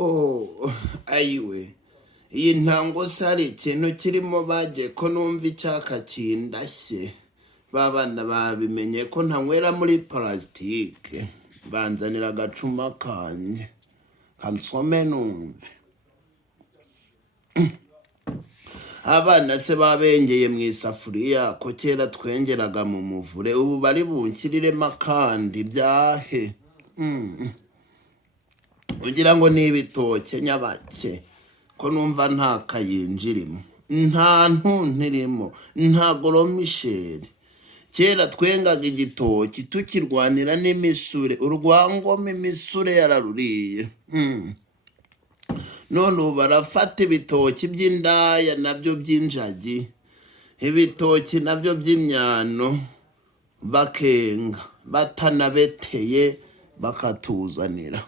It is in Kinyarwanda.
Oh, ayiwe iyi ntango se hari ikintu kirimo bagiye ko numva icyaka kindashye babana babimenye ko ntanywera muri parasitike banzanira agacuma kanye kansome numve. Abana se babengeye mu isafuriya ko kera twengeraga mu muvure ubu bari bunkiriremo akandi byahe. Ugira ngo ni ibitoke nyabake ko numva nta kayinjirimo nta ntuntirimo nta goromisheri. Kera twengaga igitoki tukirwanira n'imisure urwangoma imisure yararuriye. None ubu barafata ibitoki by'indaya nabyo by'injagi ibitoki nabyo by'imyano bakenga batanabeteye bakatuzanira.